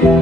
Olá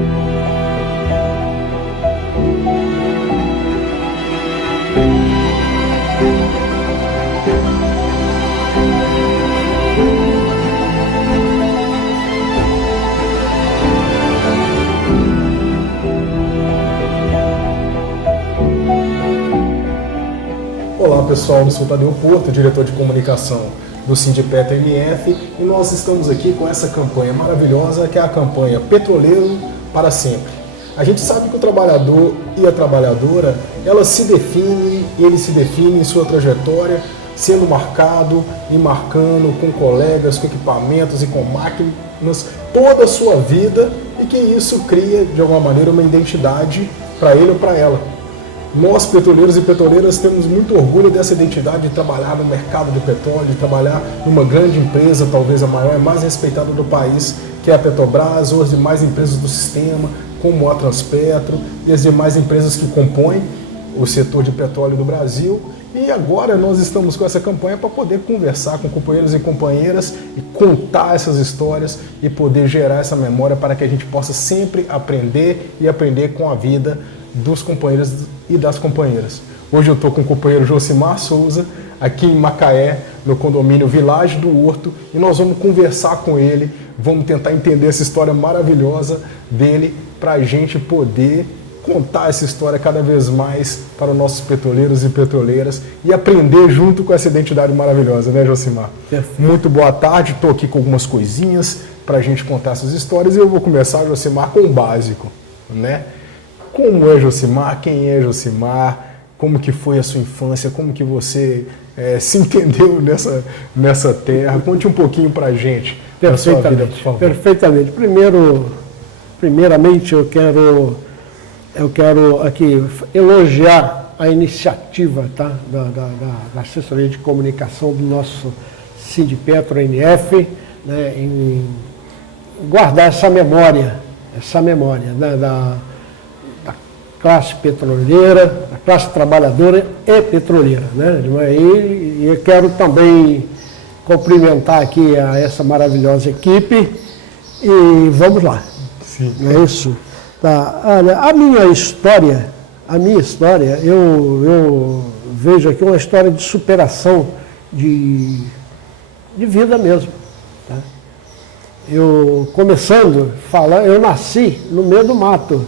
pessoal, eu sou Tadeu Porto, diretor de comunicação do Sindipetro NF, e nós estamos aqui com essa campanha maravilhosa que é a campanha Petroleiro para Sempre. A gente sabe que o trabalhador e a trabalhadora, elas se definem, ele se define em sua trajetória, sendo marcado e marcando com colegas, com equipamentos e com máquinas toda a sua vida, e que isso cria de alguma maneira uma identidade para ele ou para ela. Nós, petroleiros e petroleiras, temos muito orgulho dessa identidade de trabalhar no mercado de petróleo, de trabalhar numa grande empresa, talvez a maior e mais respeitada do país, que é a Petrobras, ou as demais empresas do sistema, como a Transpetro e as demais empresas que compõem o setor de petróleo do Brasil. E agora nós estamos com essa campanha para poder conversar com companheiros e companheiras e contar essas histórias e poder gerar essa memória para que a gente possa sempre aprender e aprender com a vida dos companheiros e das companheiras. Hoje eu estou com o companheiro Josimar Souza, aqui em Macaé, no condomínio Village do Horto, e nós vamos conversar com ele, vamos tentar entender essa história maravilhosa dele, para a gente poder contar essa história cada vez mais para os nossos petroleiros e petroleiras e aprender junto com essa identidade maravilhosa, né, Josimar? Perfeito. Muito boa tarde, estou aqui com algumas coisinhas para a gente contar essas histórias, e eu vou começar, Josimar, com o básico, né? Como é Josimar? Quem é Josimar? Como que foi a sua infância? Como que você se entendeu nessa terra? Conte um pouquinho pra gente da sua vida, por favor. Perfeitamente. Primeiramente eu quero aqui elogiar a iniciativa, tá, da assessoria de comunicação do nosso Sindipetro NF, né, em guardar essa memória, né, da classe petroleira, a classe trabalhadora e petroleira, né? E eu quero também cumprimentar aqui essa maravilhosa equipe e vamos lá. Sim. É isso. Tá. Olha, a minha história, eu vejo aqui uma história de superação de vida mesmo. Tá? Eu nasci no meio do mato.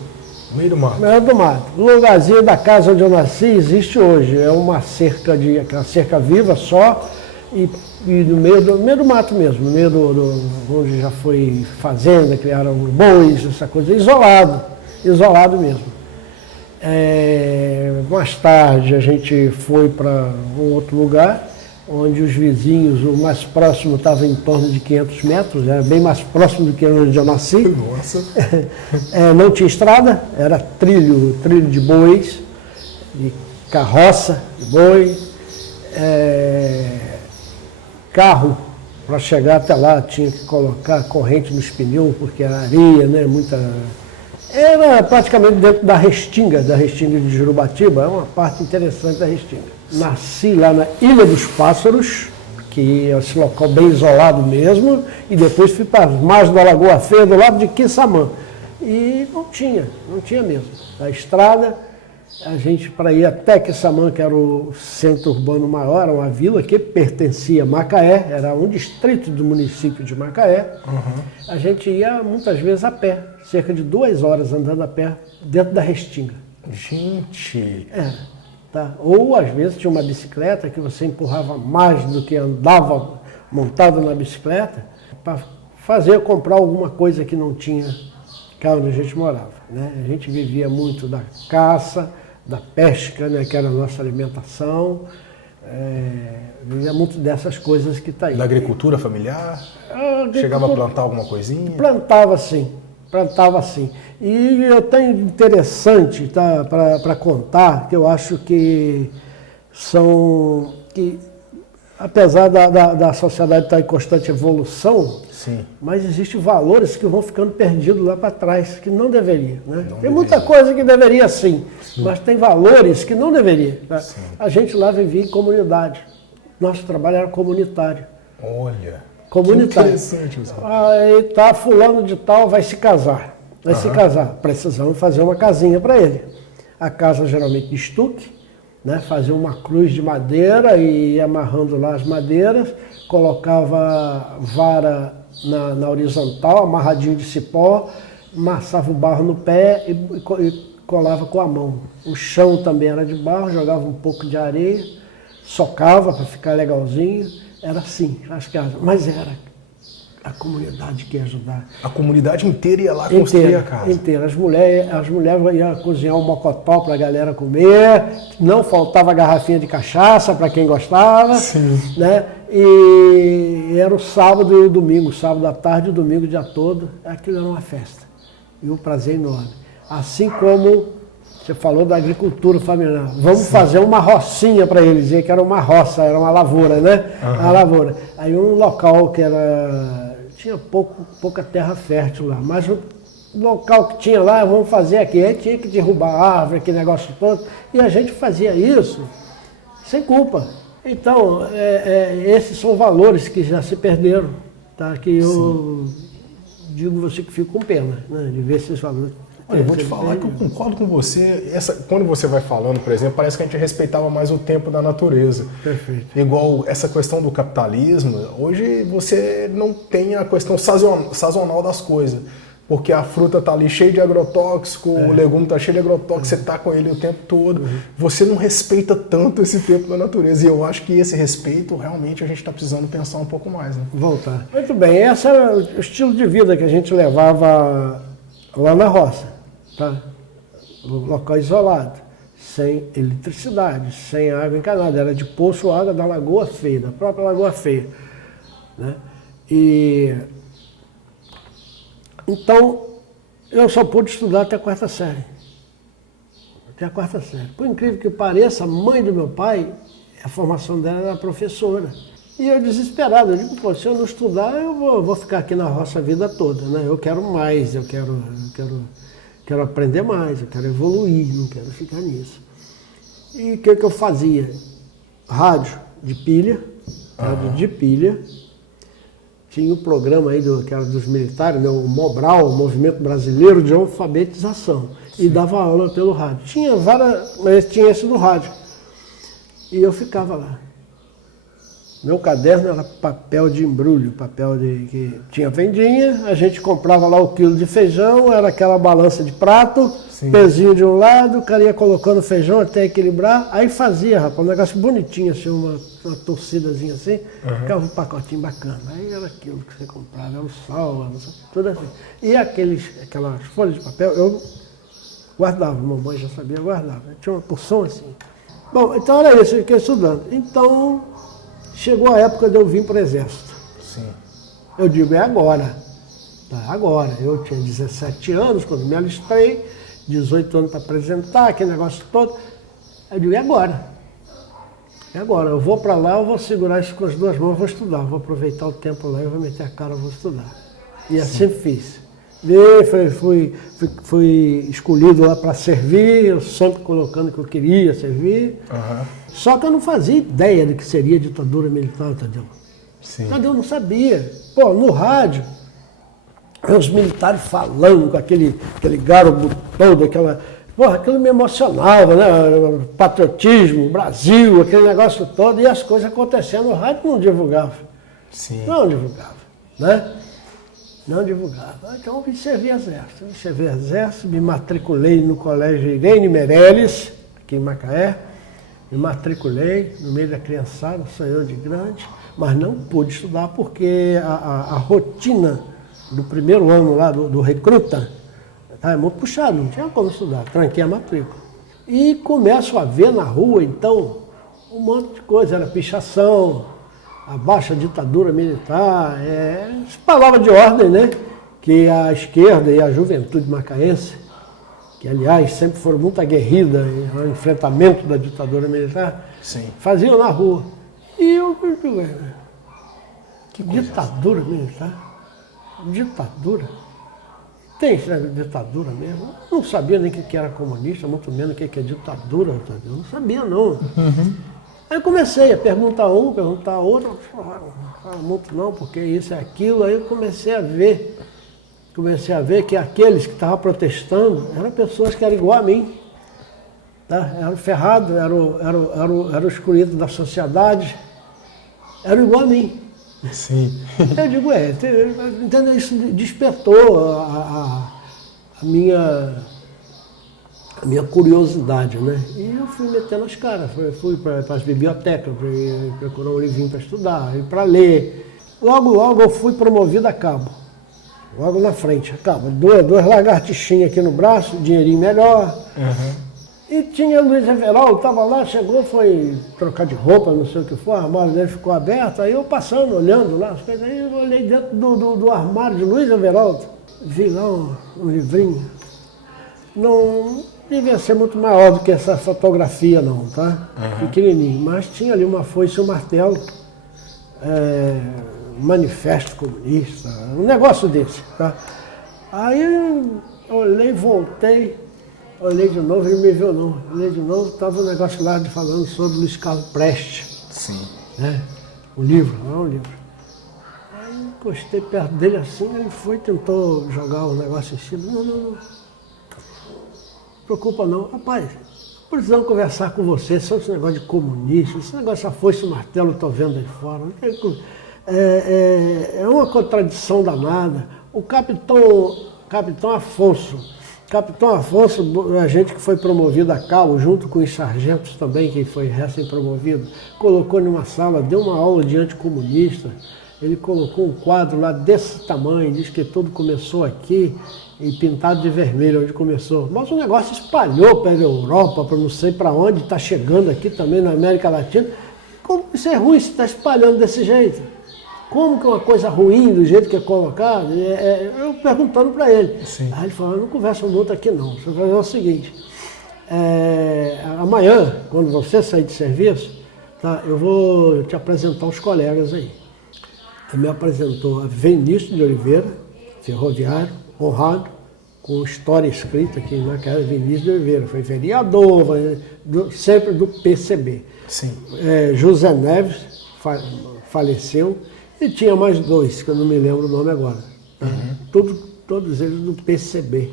Meio do mato. Meio do mato. O lugarzinho da casa onde eu nasci existe hoje. É uma cerca aquela cerca viva só, e no meio do mato mesmo, no meio onde já foi fazenda, criaram bois, essa coisa, isolado mesmo. Mais tarde a gente foi para um outro lugar, onde os vizinhos, o mais próximo estava em torno de 500 metros, era bem mais próximo do que onde eu nasci. Nossa! Não tinha estrada, era trilho de bois, de carroça de boi, carro, para chegar até lá tinha que colocar corrente nos pneus, porque era areia, né, era praticamente dentro da Restinga de Jurubatiba, é uma parte interessante da Restinga. Nasci lá na Ilha dos Pássaros, que é esse local bem isolado mesmo, e depois fui para as margens da Lagoa Feia, do lado de Quissamã. E não tinha mesmo. A estrada, a gente para ir até Quissamã, que era o centro urbano maior, era uma vila que pertencia a Macaé, era um distrito do município de Macaé. Uhum. A gente ia muitas vezes a pé, cerca de 2 horas andando a pé, dentro da Restinga. Gente! Tá? Ou às vezes tinha uma bicicleta que você empurrava mais do que andava montado na bicicleta para comprar alguma coisa que não tinha cá onde a gente morava, né? A gente vivia muito da caça, da pesca, né, que era a nossa alimentação, vivia muito dessas coisas que está aí. Da agricultura familiar? Chegava a plantar alguma coisinha? Plantava sim. E eu tenho interessante, tá, para contar, que eu acho que apesar da sociedade estar em constante evolução, sim, mas existem valores que vão ficando perdidos lá para trás, que não deveria. Né? Tem muita coisa que deveria sim, mas tem valores que não deveria. Tá? A gente lá vivia em comunidade. Nosso trabalho era comunitário. Olha, comunitário. Que interessante isso. Aí tá, fulano de tal vai se casar. vai se casar. Precisamos fazer uma casinha para ele. A casa geralmente de estuque, né? Fazia uma cruz de madeira e ia amarrando lá as madeiras, colocava vara na horizontal, amarradinho de cipó, amassava o barro no pé e colava com a mão. O chão também era de barro, jogava um pouco de areia, socava para ficar legalzinho. Era assim, as casas. Mas era a comunidade que ia ajudar. A comunidade inteira ia lá construir a casa? Inteira. As mulheres iam cozinhar um mocotó para a galera comer, não faltava garrafinha de cachaça para quem gostava. Sim. Né? E era o sábado e o domingo, sábado à tarde e o domingo o dia todo. Aquilo era uma festa. E um prazer enorme. Assim como você falou da agricultura familiar. Vamos fazer uma rocinha para eles, dizer que era uma roça, era uma lavoura, né? Uma lavoura. Aí um local que tinha pouca terra fértil lá, mas o local que tinha lá, vamos fazer aqui. Aí tinha que derrubar a árvore, aquele negócio todo. E a gente fazia isso sem culpa. Então, esses são valores que já se perderam, tá? Que eu digo você que fico com pena, né? De ver esses valores. Olha, eu vou te falar que eu concordo com você. Quando você vai falando, por exemplo, parece que a gente respeitava mais o tempo da natureza. Perfeito. Igual essa questão do capitalismo, hoje você não tem a questão sazonal das coisas. Porque a fruta está ali cheia de agrotóxico, o legume está cheio de agrotóxico, você está com ele o tempo todo. Você não respeita tanto esse tempo da natureza. E eu acho que esse respeito, realmente, a gente está precisando pensar um pouco mais. Né? Voltar. Muito bem, esse era o estilo de vida que a gente levava lá na roça. Tá? Local isolado, sem eletricidade, sem água encanada, era de poço água da Lagoa Feia, da própria Lagoa Feia. Né? Então, eu só pude estudar até a quarta série. Até a quarta série. Por incrível que pareça, a mãe do meu pai, a formação dela era professora. E eu desesperado, eu digo, pô, se eu não estudar, eu vou ficar aqui na roça a vida toda, né? Eu quero mais, eu quero aprender mais, eu quero evoluir, não quero ficar nisso. E o que eu fazia? Rádio de pilha, tinha o programa aí que era dos militares, né, o Mobral, o Movimento Brasileiro de Alfabetização, e dava aula pelo rádio. Tinha várias, mas tinha esse do rádio. E eu ficava lá. Meu caderno era papel de embrulho, que tinha vendinha, a gente comprava lá o quilo de feijão, era aquela balança de prato, pezinho de um lado, o cara ia colocando feijão até equilibrar, aí fazia, rapaz, um negócio bonitinho, assim, uma torcidazinha assim, ficava um pacotinho bacana. Aí era aquilo que você comprava, era o sal, tudo assim. E aquelas folhas de papel, eu guardava, mamãe já sabia, guardava. Tinha uma porção assim. Bom, então era isso, eu fiquei estudando. Então, chegou a época de eu vir para o Exército. Sim. Eu digo, é agora. Tá, agora. Eu tinha 17 anos quando me alistei, 18 anos para apresentar, aquele negócio todo. Eu digo, é agora. É agora. Eu vou para lá, eu vou segurar isso com as duas mãos, vou estudar. Vou aproveitar o tempo lá, eu vou meter a cara, eu vou estudar. E assim fiz. Fui escolhido lá para servir, eu sempre colocando que eu queria servir. Só que eu não fazia ideia do que seria a ditadura militar, Tadeu. Tadeu não sabia. Pô, no rádio, os militares falando com aquele garoto todo, aquilo me emocionava, né? Patriotismo, Brasil, aquele negócio todo, e as coisas acontecendo no rádio não divulgava. Sim. Não divulgava, né? Não divulgava. Então eu vim servir exército, me matriculei no colégio Irene Meirelles, aqui em Macaé. Me matriculei no meio da criançada, sou eu de grande, mas não pude estudar porque a rotina do primeiro ano lá do recruta é muito puxado, não tinha como estudar, tranquei a matrícula. E começo a ver na rua, então, um monte de coisa, era pichação, a baixa ditadura militar, palavras de ordem, né? Que a esquerda e a juventude macaense, que aliás sempre foram muito aguerridas no enfrentamento da ditadura militar, faziam na rua. E eu digo, que ditadura militar? Ditadura? Tem ditadura mesmo? Eu não sabia nem o que era comunista, muito menos o que é ditadura, eu não sabia não. Aí eu comecei a perguntar um, perguntar outro, não fala muito não, porque isso é aquilo, aí eu comecei a ver comecei a ver que aqueles que estavam protestando eram pessoas que eram igual a mim. Tá? Eram ferrados, eram excluídos da sociedade, eram igual a mim. Sim. Eu digo, entendeu? Isso despertou a minha curiosidade, né? E eu fui metendo as caras, fui para as bibliotecas, procurar um livrinho para estudar, para ler. Logo eu fui promovido a cabo, logo na frente, a cabo. Duas lagartixinhas aqui no braço, dinheirinho melhor. Uhum. E tinha o Luiz Everaldo, estava lá, chegou, foi trocar de roupa, não sei o que foi, o armário dele ficou aberto, aí eu passando, olhando lá, as coisas, aí eu olhei dentro do armário de Luiz Everaldo, vi lá um livrinho. Não devia ser muito maior do que essa fotografia não, tá? Uhum. Pequenininho, mas tinha ali uma foice e um martelo, manifesto comunista, um negócio desse, tá? Aí eu olhei, voltei, olhei de novo, ele me viu não. Olhei de novo, estava um negócio lá falando sobre Luiz Carlos Prestes. Sim. Né? O livro, não é um livro. Aí encostei perto dele assim, ele foi, tentou jogar o negócio em cima. Não preocupa não. Rapaz, precisamos conversar com você sobre esse negócio de comunista, esse negócio da foice e martelo, estou vendo aí fora. É uma contradição danada. O capitão Afonso, a gente que foi promovido a cabo, junto com os sargentos também, que foi recém-promovido, colocou numa sala, deu uma aula de anticomunista, ele colocou um quadro lá desse tamanho, diz que tudo começou aqui, e pintado de vermelho, onde começou. Mas o negócio espalhou para a Europa, para não sei para onde, está chegando aqui também na América Latina. Como isso é ruim se está espalhando desse jeito? Como que é uma coisa ruim do jeito que é colocado? Eu perguntando para ele. Sim. Aí ele falou, não conversa muito aqui não, você vai fazer o seguinte, amanhã, quando você sair de serviço, tá, eu vou te apresentar os colegas aí. Ele me apresentou a Vinícius de Oliveira, ferroviário, honrado, com história escrita aqui, né, que era Vinícius de Oliveira, foi vereador, sempre do PCB. Sim. José Neves faleceu, e tinha mais dois, que eu não me lembro o nome agora. Tá? Uhum. Todos eles do PCB.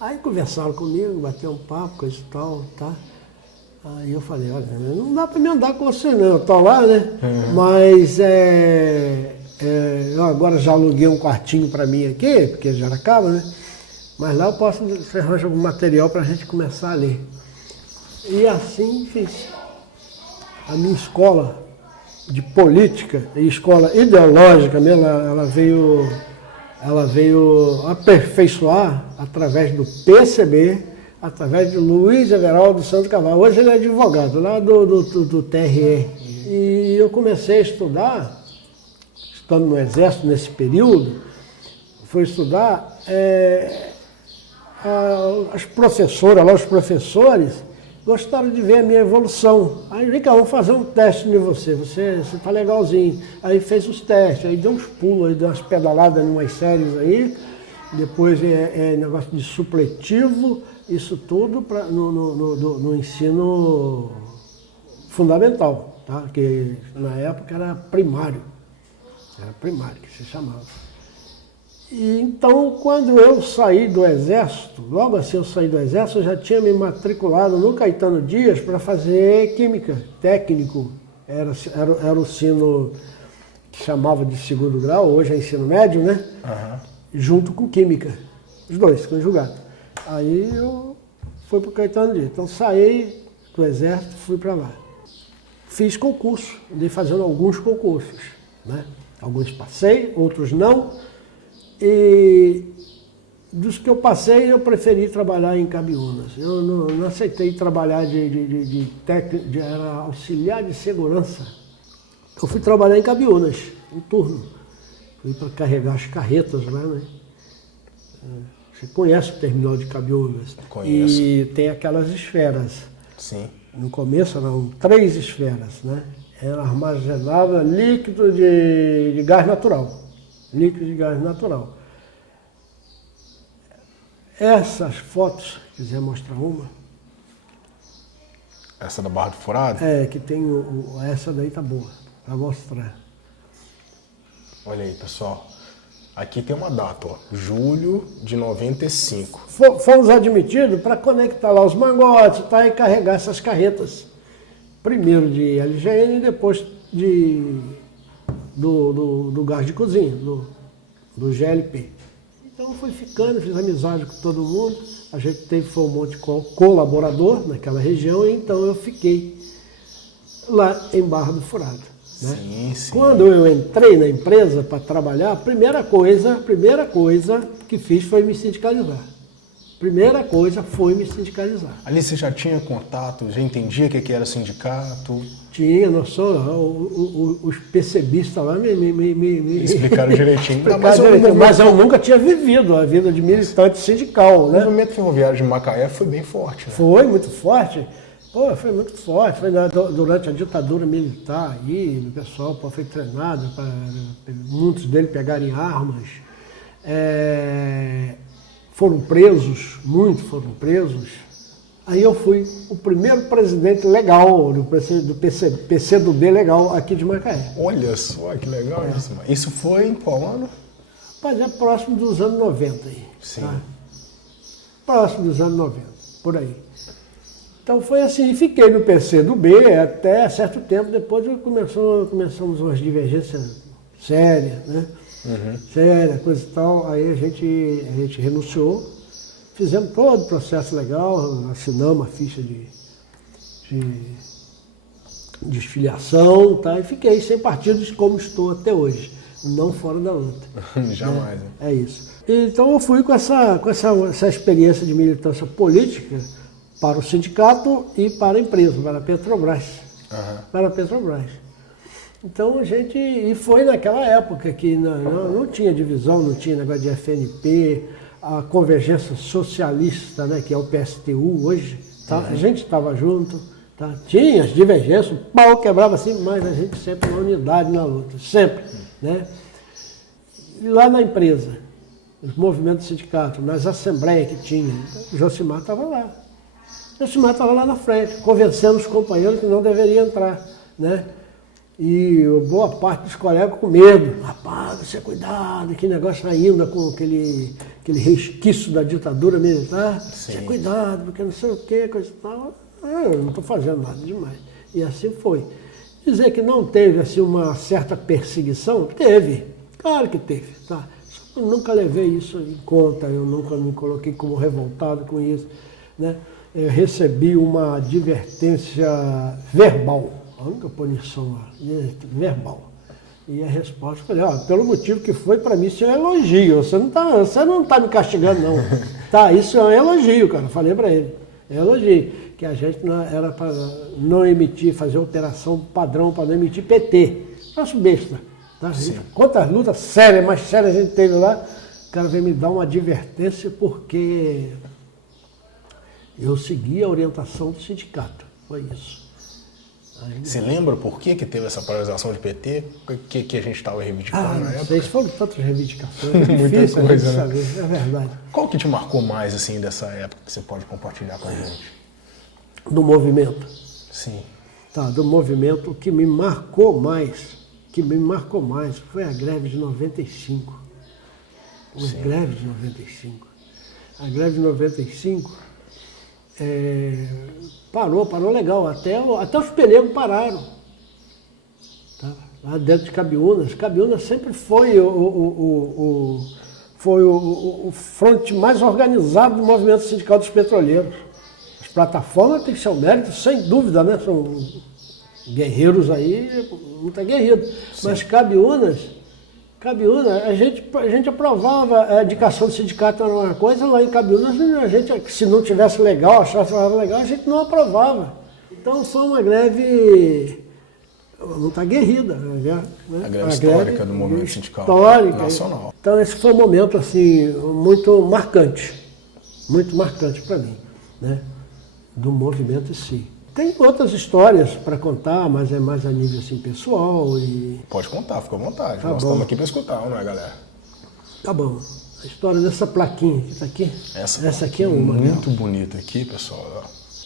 Aí conversaram comigo, bateram um papo, coisa e tal, tá? Aí eu falei, olha, não dá para me andar com você não, eu tô lá, né? Uhum. Mas eu agora já aluguei um quartinho para mim aqui, porque já acaba, né? Mas lá eu posso, você arranja algum material para a gente começar a ler. E assim fiz. A minha escola de política e escola ideológica mesmo, ela veio aperfeiçoar através do PCB, através de Luiz Everaldo Santos Carvalho. Hoje ele é advogado lá do TRE. E eu comecei a estudar, estando no Exército nesse período, fui estudar as professoras lá, os professores, gostaram de ver a minha evolução. Aí, vem cá, vamos fazer um teste de você tá legalzinho. Aí fez os testes, aí deu uns pulos, aí deu umas pedaladas em umas séries aí, depois negócio de supletivo, isso tudo no ensino fundamental, tá? Que na época era primário que se chamava. E então, quando eu saí do Exército, logo assim eu saí do Exército, eu já tinha me matriculado no Caetano Dias para fazer Química, técnico. Era o ensino que chamava de segundo grau, hoje é ensino médio, né? Uhum. Junto com Química, os dois, conjugados. Aí eu fui para o Caetano Dias. Então saí do Exército, fui para lá. Fiz concurso, andei fazendo alguns concursos, né? Alguns passei, outros não. E dos que eu passei, eu preferi trabalhar em Cabiúnas. Eu não aceitei trabalhar de auxiliar de segurança. Eu fui trabalhar em Cabiúnas, em turno. Fui para carregar as carretas lá, né? Você conhece o terminal de Cabiúnas? Conheço. E tem aquelas esferas. Sim. No começo eram 3 esferas, né? Ela armazenava líquido de gás natural. Líquido de gás natural. Essas fotos, se quiser mostrar uma. Essa da Barra do Furado? Que tem essa daí tá boa, para mostrar. Olha aí, pessoal. Aqui tem uma data, ó, julho de 95. Fomos admitidos para conectar lá os mangotes, tá, e carregar essas carretas. Primeiro de LGN e depois do gás de cozinha, do GLP. Então fui ficando, fiz amizade com todo mundo. A gente foi um monte de colaborador naquela região, e então eu fiquei lá em Barra do Furado. Né? Sim, sim. Quando eu entrei na empresa para trabalhar, a primeira coisa que fiz foi me sindicalizar. Primeira coisa foi me sindicalizar. Ali você já tinha contato, já entendia o que era sindicato? Tinha noção, os PCBistas lá me explicaram direitinho. Mas eu nunca tinha vivido a vida de militante sindical. O né? movimento ferroviário de Macaé foi bem forte. Né? Foi muito forte. Pô, foi muito forte. Foi durante a ditadura militar aí, o pessoal foi treinado para muitos deles pegarem armas. Foram presos, muitos foram presos. Aí eu fui o primeiro presidente legal do PCdoB legal aqui de Macaé. Olha só, que legal isso, mano. Isso foi em qual ano? Mas é próximo dos anos 90 aí. Sim. Tá? Próximo dos anos 90, por aí. Então foi assim, fiquei no PCdoB até certo tempo, depois começamos umas divergências sérias, né? Séria, coisa e tal. Aí a gente renunciou, fizemos todo o processo legal, assinamos a ficha de desfiliação, tá? E fiquei sem partidos como estou até hoje, não fora da luta. Jamais. Né? É isso. Então eu fui com essa experiência de militância política para o sindicato e para a empresa, para a Petrobras. Para a Petrobras. Então e foi naquela época que não tinha divisão, não tinha negócio de FNP, a Convergência Socialista, né, que é o PSTU hoje, tá? A gente estava junto, tá? Tinha as divergências, o pau quebrava assim, mas a gente sempre na unidade na luta, sempre, né? E lá na empresa, os movimentos sindicatos, nas assembleias que tinha, o Josimar estava lá. O Josimar estava lá na frente, convencendo os companheiros que não deveria entrar, né? E boa parte dos colegas com medo. Rapaz, você cuidado, que negócio ainda com aquele resquício da ditadura militar. Você cuidado, porque não sei o que, coisa e tal. Eu não estou fazendo nada demais. E assim foi. Dizer que não teve assim, uma certa perseguição, teve. Claro que teve. Tá? Eu nunca levei isso em conta, eu nunca me coloquei como revoltado com isso. Né? Eu recebi uma advertência verbal. A única punição verbal. E a resposta, falei, pelo motivo que foi, para mim isso é um elogio. Você não tá me castigando, não. Tá, isso é um elogio, cara. Falei para ele. É elogio. Que a gente era para não emitir, fazer operação padrão, para não emitir PT. Nosso besta. Tá? Quantas lutas sérias, mais sérias a gente teve lá, o cara veio me dar uma advertência porque eu segui a orientação do sindicato. Foi isso. Você lembra por que teve essa paralisação de PT? O que a gente estava reivindicando na época? Vocês foram tantas reivindicações. Muita coisa, né? Saber, é verdade. Qual que te marcou mais assim dessa época que você pode compartilhar com a gente? Do movimento. Sim. Tá, do movimento, o que me marcou mais foi a greve de 95. A greve de 95. A greve de 95 parou legal. Até os pelegos pararam. Tá? Lá dentro de Cabiúnas. Cabiúnas sempre foi o fronte mais organizado do movimento sindical dos petroleiros. As plataformas têm seu mérito, sem dúvida, né? São guerreiros aí, muito aguerridos. Mas Cabiúnas, a gente aprovava a indicação do sindicato era uma coisa, lá em Cabiúnas, a gente, se não tivesse legal, achasse legal, a gente não aprovava. Então foi uma greve muito aguerrida. Né? A greve histórica do movimento sindical nacional. Então esse foi um momento assim, muito marcante para mim, né? Do movimento em si. Tem outras histórias para contar, mas é mais a nível assim, pessoal. Pode contar, fica à vontade. Tá Nós bom. estamos aqui para escutar, não é, galera? Tá bom. A história dessa plaquinha que está aqui. Essa aqui é uma. Muito bonita aqui, pessoal.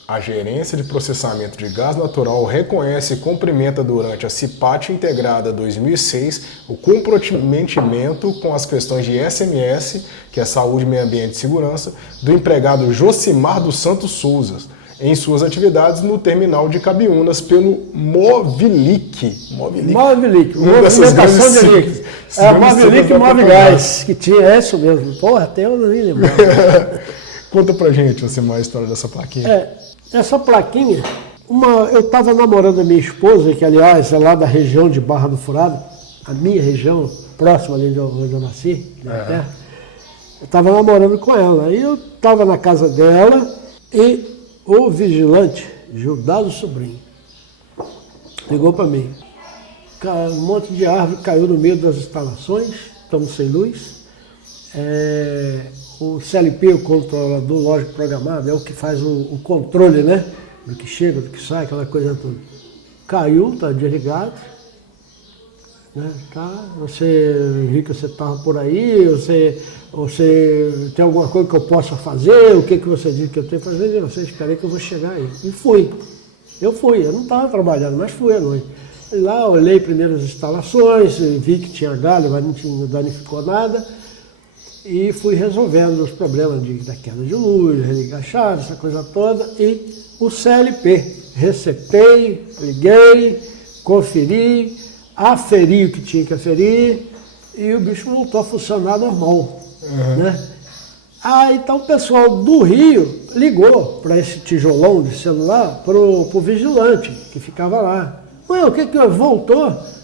A Gerência de Processamento de Gás Natural reconhece e cumprimenta durante a CIPAT Integrada 2006 o comprometimento com as questões de SMS, que é Saúde, Meio Ambiente e Segurança, do empregado Josimar dos Santos Souza, em suas atividades no terminal de Cabiúnas pelo Movilic. Movimentação de líquidos. Movilic e Movigás, que tinha, é isso mesmo. Porra, até eu não me lembro. Conta pra gente, Josimar, a história dessa plaquinha. Essa plaquinha, eu estava namorando a minha esposa, que aliás é lá da região de Barra do Furado, a minha região, próxima ali de onde eu nasci, na terra. Eu estava namorando com ela. Aí eu estava na casa dela e o vigilante, Gildardo Sobrinho, ligou para mim. Um monte de árvore caiu no meio das instalações, estamos sem luz. O CLP, o controlador lógico programado, é o que faz o controle, né? Do que chega, do que sai, aquela coisa toda. Caiu, está desligado. Né? Tá? Você viu que você estava por aí, você tem alguma coisa que eu possa fazer, o que você disse que eu tenho que fazer? Você espera que eu vou chegar aí. E fui. Eu não estava trabalhando, mas fui à noite. Lá olhei primeiro as instalações, vi que tinha galho, mas não danificou nada. E fui resolvendo os problemas da queda de luz, religar a chave, essa coisa toda. E o CLP, resetei, liguei, conferi, aferi o que tinha que aferir e o bicho voltou a funcionar normal. Né? Então o pessoal do Rio ligou para esse tijolão de celular, pro vigilante que ficava lá. Ué, o que voltou?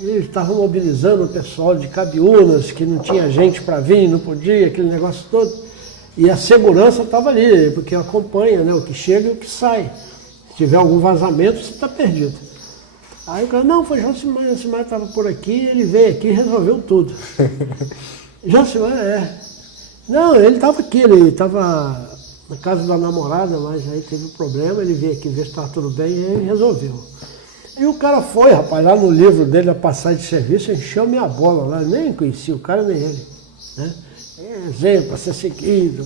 Eles estavam mobilizando o pessoal de Cabiúnas, que não tinha gente para vir, não podia, aquele negócio todo. E a segurança estava ali, porque acompanha, né, o que chega e o que sai. Se tiver algum vazamento, você está perdido. Aí o cara, não, foi Josimar estava por aqui, ele veio aqui e resolveu tudo. Josimar, Não, ele estava aqui, ele estava na casa da namorada, mas aí teve um problema, ele veio aqui ver se estava tudo bem e ele resolveu. E o cara foi, rapaz, lá no livro dele, a passagem de serviço, encheu minha bola lá, nem conhecia o cara nem ele. Né? Exemplo a ser seguido,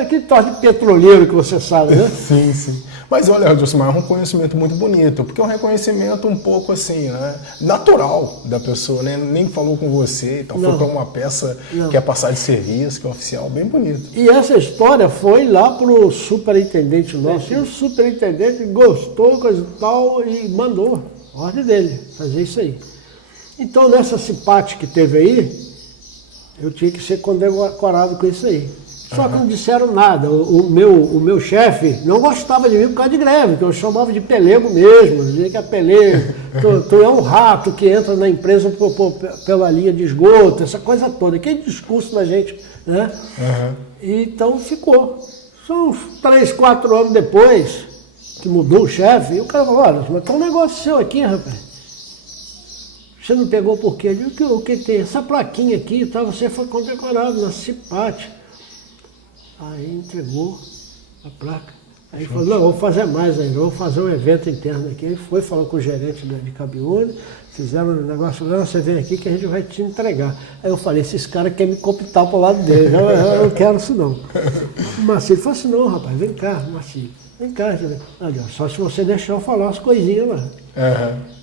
aquele tal de petroleiro que você sabe, né? Sim, sim. Mas olha, Josimar, é um reconhecimento muito bonito, porque é um reconhecimento um pouco assim, né? Natural da pessoa, né? Nem falou com você, então foi para uma peça que é passar de serviço, que é oficial, bem bonito. E essa história foi lá pro superintendente nosso, e o superintendente gostou, coisa e tal, e mandou a ordem dele fazer isso aí. Então nessa CIPAT que teve aí, eu tinha que ser condecorado com isso aí. Só que não disseram nada. O meu chefe não gostava de mim por causa de greve, que eu chamava de pelego mesmo. Dizia que é pelego, tu é um rato que entra na empresa pela linha de esgoto, essa coisa toda. Aquele discurso da gente, né? E então ficou. São uns 3, 4 anos depois que mudou o chefe, e o cara falou, olha, mas tem um negócio seu aqui, rapaz. Você não pegou por quê? Eu digo, o que tem? Essa plaquinha aqui, tá? Você foi condecorado na CIPAT. Aí entregou a placa. Aí falou, não, vou fazer mais ainda, vou fazer um evento interno aqui. Ele foi, falou com o gerente de Cabiúnas, fizeram um negócio, não, você vem aqui que a gente vai te entregar. Aí eu falei, esses caras querem me cooptar pro lado deles, eu não quero isso não. O Marcílio falou assim, não, rapaz, vem cá, Marcílio, vem cá. Olha, só se você deixar eu falar umas coisinhas lá.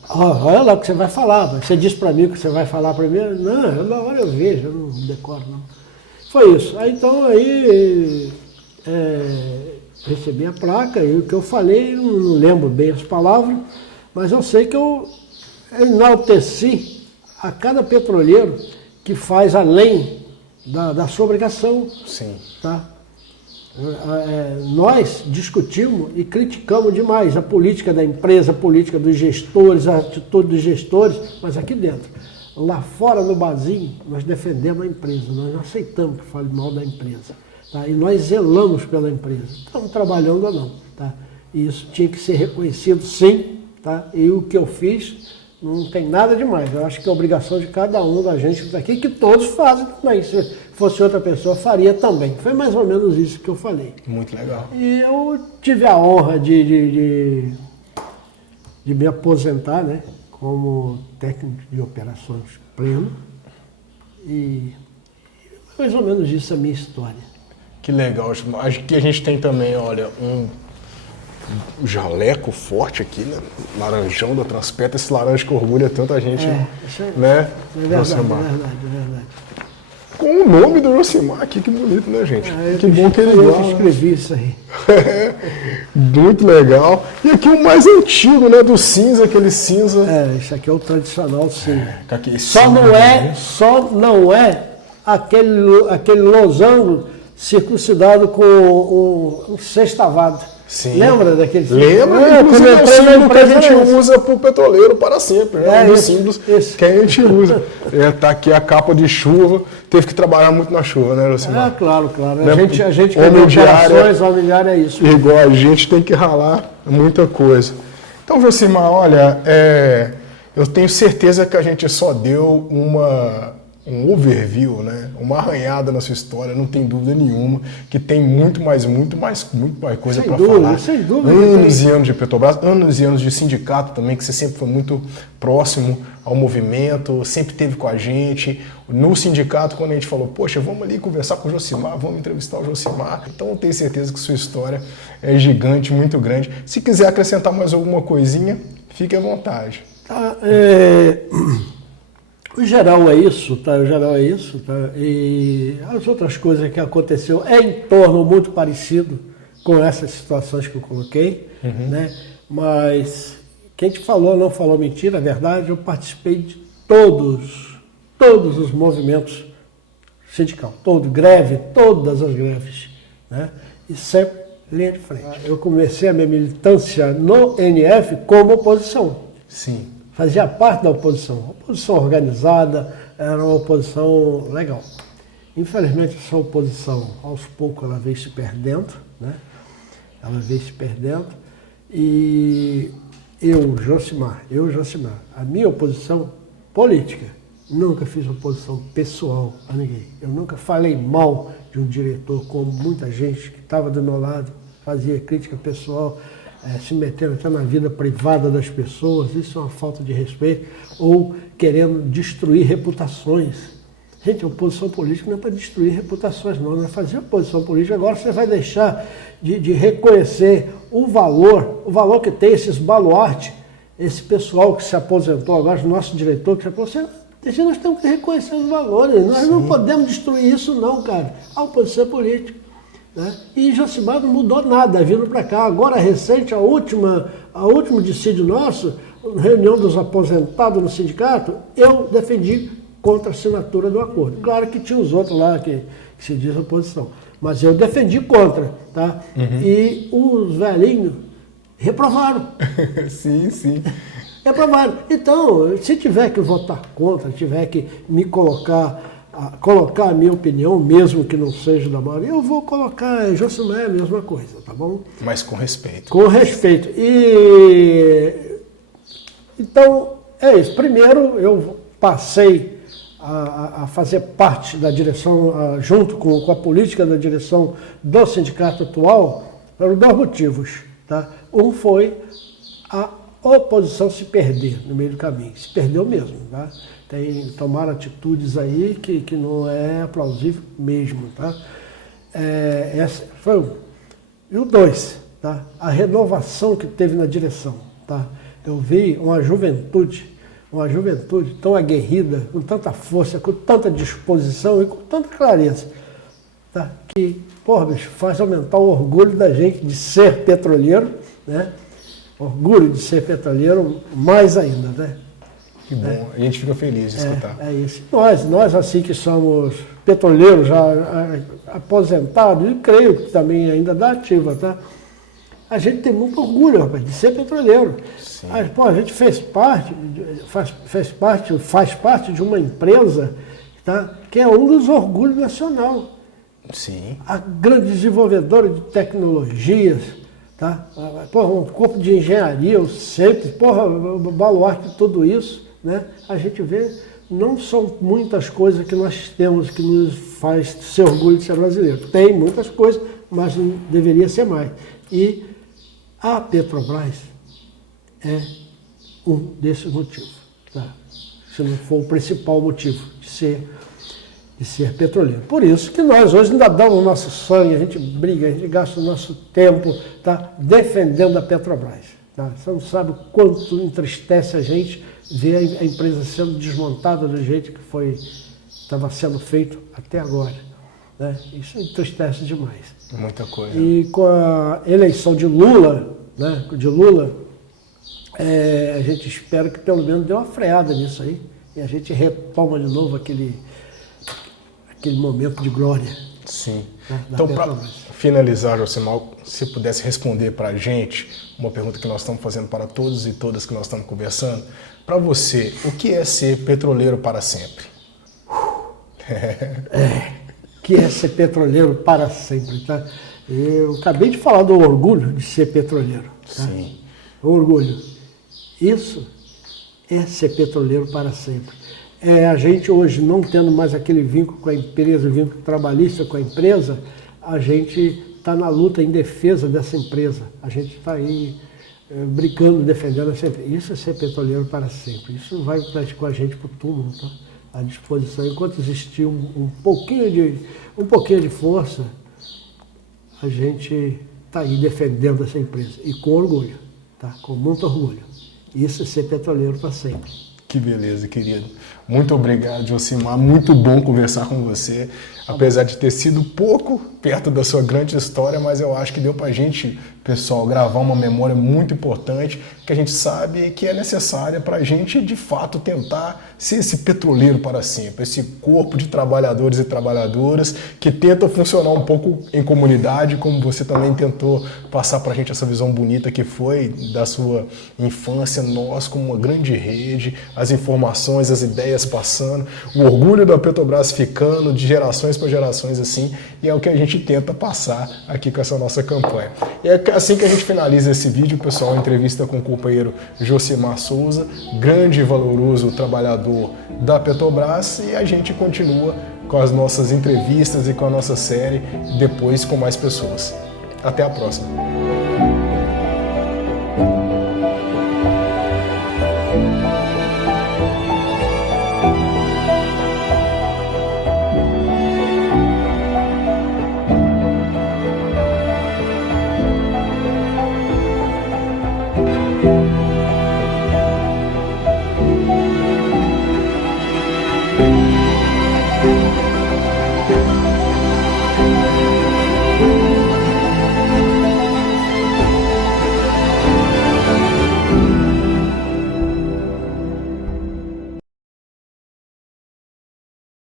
Olha lá o que você vai falar, você disse para mim o que você vai falar primeiro? Não, na hora eu vejo, eu não decoro não. Foi isso. Aí, então, recebi a placa e o que eu falei, não lembro bem as palavras, mas eu sei que eu enalteci a cada petroleiro que faz além da sua obrigação. Sim. Tá? Nós discutimos e criticamos demais a política da empresa, a política dos gestores, a atitude dos gestores, mas aqui dentro. Lá fora no barzinho, nós defendemos a empresa, nós não aceitamos que fale mal da empresa. Tá? E nós zelamos pela empresa. Estamos trabalhando ou não. Tá? E isso tinha que ser reconhecido sim. Tá? E o que eu fiz não tem nada demais. Eu acho que é obrigação de cada um da gente aqui, que todos fazem também. Se fosse outra pessoa, faria também. Foi mais ou menos isso que eu falei. Muito legal. E eu tive a honra de me aposentar, né? Como técnico de operações pleno, e mais ou menos isso é a minha história. Que legal, acho que a gente tem também, olha, jaleco forte aqui, né? Laranjão da Transpetro, esse laranja que orgulha tanta gente, Isso é, né? é verdade, Josimar. é verdade. Com o nome do Josimar aqui, que bonito, né, gente? Que bom que ele Eu igual, que né? escrevi isso aí. Muito legal. E aqui o mais antigo, né? Do cinza, aquele cinza. Isso aqui é o tradicional, sim. Com aquele Só não é aquele losango circuncidado com um sextavado. Sim. Lembra daquele? Lembra? Inclusive é o símbolo que a gente usa para o petroleiro para sempre. É um dos símbolos que a gente usa. Tá aqui a capa de chuva. Teve que trabalhar muito na chuva, né, Josimar? Claro. Né? A gente que homem tem diário, operações, homem diário é isso. Igual a gente tem que ralar muita coisa. Então, Josimar, olha, eu tenho certeza que a gente só deu um overview, né? Uma arranhada na sua história, não tem dúvida nenhuma, que tem muito mais coisa para falar. Sem dúvida. Anos e anos de Petrobras, anos e anos de sindicato também, que você sempre foi muito próximo ao movimento, sempre esteve com a gente. No sindicato, quando a gente falou, poxa, vamos ali conversar com o Josimar, vamos entrevistar o Josimar. Então eu tenho certeza que sua história é gigante, muito grande. Se quiser acrescentar mais alguma coisinha, fique à vontade. O geral é isso, tá? E as outras coisas que aconteceu é em torno muito parecido com essas situações que eu coloquei, né? Mas quem te falou não falou mentira, é verdade. Eu participei de todos os movimentos sindical, greve, todas as greves, né? E sempre linha de frente. Eu comecei a minha militância no NF como oposição. Sim. Fazia parte da oposição. Oposição organizada, era uma oposição legal. Infelizmente, essa oposição, aos poucos, ela veio se perdendo, né? E eu, Josimar, a minha oposição política, nunca fiz oposição pessoal a ninguém. Eu nunca falei mal de um diretor, como muita gente que estava do meu lado, fazia crítica pessoal, se metendo até na vida privada das pessoas. Isso é uma falta de respeito, ou querendo destruir reputações. Gente, a oposição política não é para destruir reputações, não é fazer oposição política. Agora você vai deixar de reconhecer o valor que tem esses baluartes, esse pessoal que se aposentou agora, o nosso diretor que se aposentou. Nós temos que reconhecer os valores, nós não podemos destruir isso não, cara. A oposição política. Né? E Josimar não mudou nada vindo para cá. Agora, recente, a último dissídio nosso, reunião dos aposentados no sindicato, eu defendi contra a assinatura do acordo. Claro que tinha os outros lá que se diz oposição, mas eu defendi contra, tá? E os velhinhos reprovaram. Sim. Reprovaram. Então, se tiver que votar contra, tiver que me colocar a minha opinião, mesmo que não seja da maioria, eu vou colocar, Josimar é a mesma coisa, tá bom? Mas com respeito. Com respeito. Então, é isso. Primeiro, eu passei a fazer parte da direção, junto com a política da direção do sindicato atual, por dois motivos, tá? Um foi a oposição se perder no meio do caminho. Se perdeu mesmo, tá? Tomaram atitudes aí que não é plausível mesmo, tá? Essa foi um. E o dois, tá? A renovação que teve na direção, tá? Eu vi uma juventude tão aguerrida, com tanta força, com tanta disposição e com tanta clareza, tá? Que, bicho, faz aumentar o orgulho da gente de ser petroleiro, né? Orgulho de ser petroleiro mais ainda, né? Que bom, a gente fica feliz de escutar. É isso. Nós assim que somos petroleiros já aposentados, e creio que também ainda da ativa, tá? A gente tem muito orgulho, rapaz, de ser petroleiro. A gente faz parte de uma empresa, tá? Que é um dos orgulhos nacional. Sim. A grande desenvolvedora de tecnologias, tá? Um corpo de engenharia, eu sempre, o baluarte de tudo isso. Né? A gente vê, não são muitas coisas que nós temos que nos faz ser orgulho de ser brasileiro. Tem muitas coisas, mas não deveria ser mais. E a Petrobras é um desses motivos, tá? Se não for o principal motivo de ser. de ser petroleiro. Por isso que nós hoje ainda damos o nosso sangue, a gente briga, a gente gasta o nosso tempo, tá, defendendo a Petrobras. Tá? Você não sabe o quanto entristece a gente ver a empresa sendo desmontada do jeito que estava sendo feito até agora. Né? Isso entristece demais. Muita coisa. E com a eleição de Lula, né, a gente espera que pelo menos dê uma freada nisso aí e a gente retoma de novo aquele momento de glória. Sim. Né, então, para finalizar, Josimar, se pudesse responder para a gente uma pergunta que nós estamos fazendo para todos e todas que nós estamos conversando. Para você, o que é ser petroleiro para sempre? Que é ser petroleiro para sempre, tá? Eu acabei de falar do orgulho de ser petroleiro. Tá? Sim. O orgulho. Isso é ser petroleiro para sempre. A gente hoje não tendo mais aquele vínculo com a empresa, vínculo trabalhista com a empresa, a gente está na luta em defesa dessa empresa. A gente está aí brincando, defendendo essa empresa. Isso é ser petroleiro para sempre. Isso vai com a gente para o túmulo, tá? À disposição. Enquanto existir um pouquinho de força, a gente está aí defendendo essa empresa. E com orgulho, tá? Com muito orgulho. Isso é ser petroleiro para sempre. Que beleza, querido. Muito obrigado, Josimar. Muito bom conversar com você. Apesar de ter sido pouco perto da sua grande história, mas eu acho que deu pra gente, pessoal, gravar uma memória muito importante que a gente sabe que é necessária pra gente, de fato, tentar ser esse petroleiro para sempre, esse corpo de trabalhadores e trabalhadoras que tentam funcionar um pouco em comunidade, como você também tentou passar pra gente essa visão bonita que foi da sua infância, nós como uma grande rede, as informações, as ideias passando, o orgulho da Petrobras ficando de gerações para gerações assim, e é o que a gente tenta passar aqui com essa nossa campanha. E é assim que a gente finaliza esse vídeo, pessoal, entrevista com o companheiro Josimar Souza, grande e valoroso trabalhador da Petrobras, e a gente continua com as nossas entrevistas e com a nossa série depois com mais pessoas. Até a próxima!